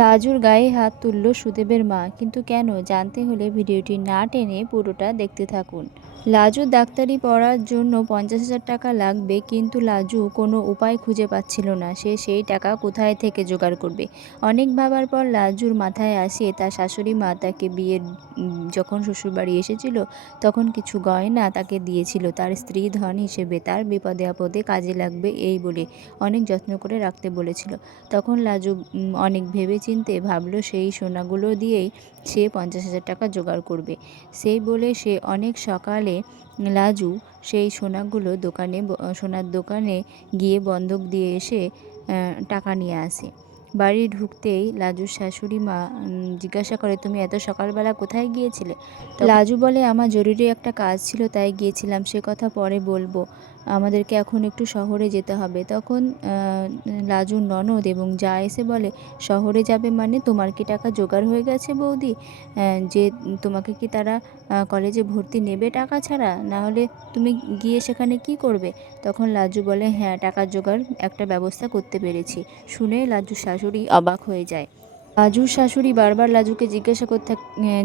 লাজুর গায়ে হাত তুলল সুদেবের মা। কিন্তু কেন, জানতে হলে ভিডিওটি না টেনে পুরোটা দেখতে থাকুন। লাজু ডাক্তারি পড়ার জন্য পঞ্চাশ হাজার টাকা লাগবে, কিন্তু লাজু কোনো উপায় খুঁজে পাচ্ছিল না। সে সেই টাকা কোথায় থেকে জোগাড় করবে? অনেক ভাবার পর লাজুর মাথায় আসে, তার শাশুড়ি মা তাকে বিয়ের যখন শ্বশুরবাড়ি এসেছিল, তখন কিছু গয়না তাকে দিয়েছিল। তার স্ত্রী ধন হিসেবে তার বিপদে আপদে কাজে লাগবে এই বলে অনেক যত্ন করে রাখতে বলেছিল। তখন লাজু অনেক ভেবে চিনতে ভাবলো সেই সোনাগুলো দিয়েই সে পঞ্চাশ হাজার টাকা জোগাড় করবে। সেই বলে সে অনেক সকালে লাজু সেই সোনাগুলো দোকানে সোনার দোকানে গিয়ে বন্ধক দিয়ে এসে টাকা নিয়ে আসে। বাড়ি ঢুকতেই লাজুর শাশুড়ি মা জিজ্ঞাসা করে, তুমি এত সকালবেলা কোথায় গিয়েছিলে? লাজু বলে, আমার জরুরি একটা কাজ ছিল, তাই গিয়েছিলাম, সে কথা পরে বলব। আমাদেরকে এখন একটু শহরে যেতে হবে। তখন লাজুর ননদ এবং যা এসে বলে, শহরে যাবে মানে তোমার কি টাকা জোগাড় হয়ে গেছে বৌদি? যে তোমাকে কি তারা কলেজে ভর্তি নেবে টাকা ছাড়া? না হলে তুমি গিয়ে সেখানে কি করবে? তখন লাজু বলে হ্যাঁ টাকার জোগাড় একটা ব্যবস্থা করতে পেরেছি। শুনে লাজুর শাশুড়ি অবাক হয়ে যায়। লাজুর শাশুড়ি বারবার লাজুকে জিজ্ঞাসা করতে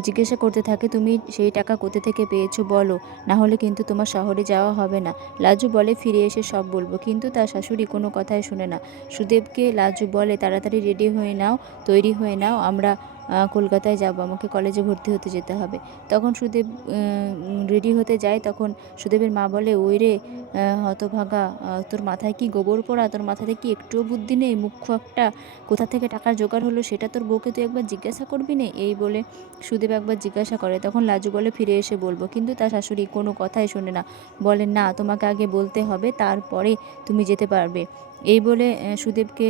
জিজ্ঞাসা করতে থাকে, তুমি সেই টাকা কোথা থেকে পেয়েছ বলো? না হলে কিন্তু তোমার শহরে যাওয়া হবে না। লাজু বলে, ফিরে এসে সব বলব। কিন্তু তার শাশুড়ি কোনো কথাই শুনে না। সুদেবকে লাজু বলে, তাড়াতাড়ি রেডি হয়ে নাও, তৈরি হয়ে নাও, আমরা কলকাতায় যাব, আমাকে কলেজে ভর্তি হতে যেতে হবে। তখন সুদেব রেডি হতে যায়। তখন সুদেবের মা বলে, ওই রে হতভাগা তোর মাথায় কি গোবর পড়া, তোর মাথাতে কি একটুও বুদ্ধি নেই? মুখ্য একটা কোথা থেকে টাকার জোগাড় হলো সেটা তোর বউকে তুই একবার জিজ্ঞাসা করবি না? এই বলে সুদেব একবার জিজ্ঞাসা করে। তখন লাজু বলে, ফিরে এসে বলব। কিন্তু তার শাশুড়ি কোনো কথাই শোনে না। বলে, না, তোমাকে আগে বলতে হবে, তারপরে তুমি যেতে পারবে। এই বলে সুদেবকে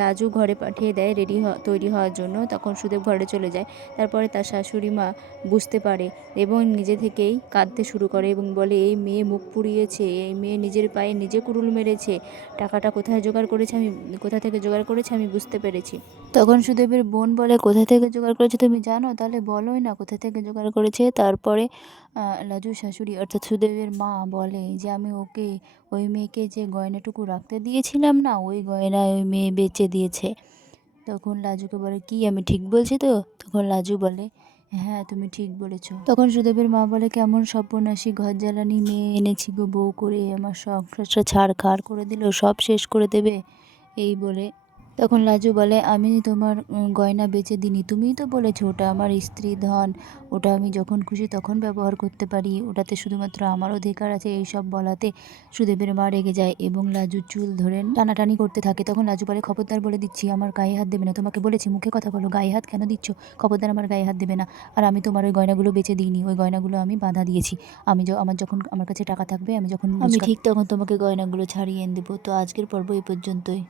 লাজু ঘরে পাঠিয়ে দেয় রেডি তৈরি হওয়ার জন্য। তখন সুদেব ঘরে চলে যায়। তারপরে তার শাশুড়ি মা বুঝতে পারে এবং নিজে থেকেই কাঁদতে শুরু করে এবং বলে, এই মেয়ে মুখ পুড়িয়েছে, এই মেয়ে নিজের পায়ে নিজে কুরুল মেরেছে। টাকাটা কোথায় জোগাড় করেছে আমি, কোথা থেকে জোগাড় করেছে আমি বুঝতে পেরেছি। তখন সুদেবের বোন বলে, কোথা থেকে জোগাড় করেছে তুমি জানো? তাহলে বলোই না কোথা থেকে জোগাড় করেছে। তারপরে লাজুর শাশুড়ি অর্থাৎ সুদেবের মা বলে যে, আমি ওকে, ওই মেয়েকে যে গয়নাটুকু রাখতে দিয়েছিলাম না, ওই গয়না ওই মেয়ে বেচে দিয়েছে। তখন লাজুকে বলে, কি, আমি ঠিক বলছি তো? তখন লাজু বলে হ্যাঁ তুমি ঠিক বলেছ। তখন সুদেবের মা বলে, কেমন সর্বনাশী ঘর জ্বালানি মেয়ে এনেছি গো বউ করে, আমার সংসারটা ছাড় খাড় করে দিল, সব শেষ করে দেবে। এই বলে তখন লাজু বলে আমি তোমার গয়না বেচে দিনি তুমিই তো বলেছ ওটা আমার স্ত্রী ধন। ওটা আমি যখন খুশি তখন ব্যবহার করতে পারি। ওটাতে শুধুমাত্র আমার অধিকার আছে এই সব বলাতে। সুদেবের মা রেগে যায় এবং লাজু চুল ধরে টানাটানি করতে থাকে। তখন লাজু বলে খবরদার বলে দিচ্ছি আমার গায়ে হাত দেবে না। তোমাকে বলেছি মুখে কথা বলো। গায়ে হাত কেন দিচ্ছ? খবরদার আমার গায়ে হাত দেবে না। আর আমি তোমার ওই গয়নাগুলো বেচে দিইনি। ওই গয়নাগুলো আমি বাধা দিয়েছি। আমি আমার যখন আমার কাছে টাকা থাকবে আমি যখন আমি ঠিক তখন তোমাকে গয়নাগুলো ছাড়িয়ে এনে দেবো। তো আজকের পর্ব এই পর্যন্তই।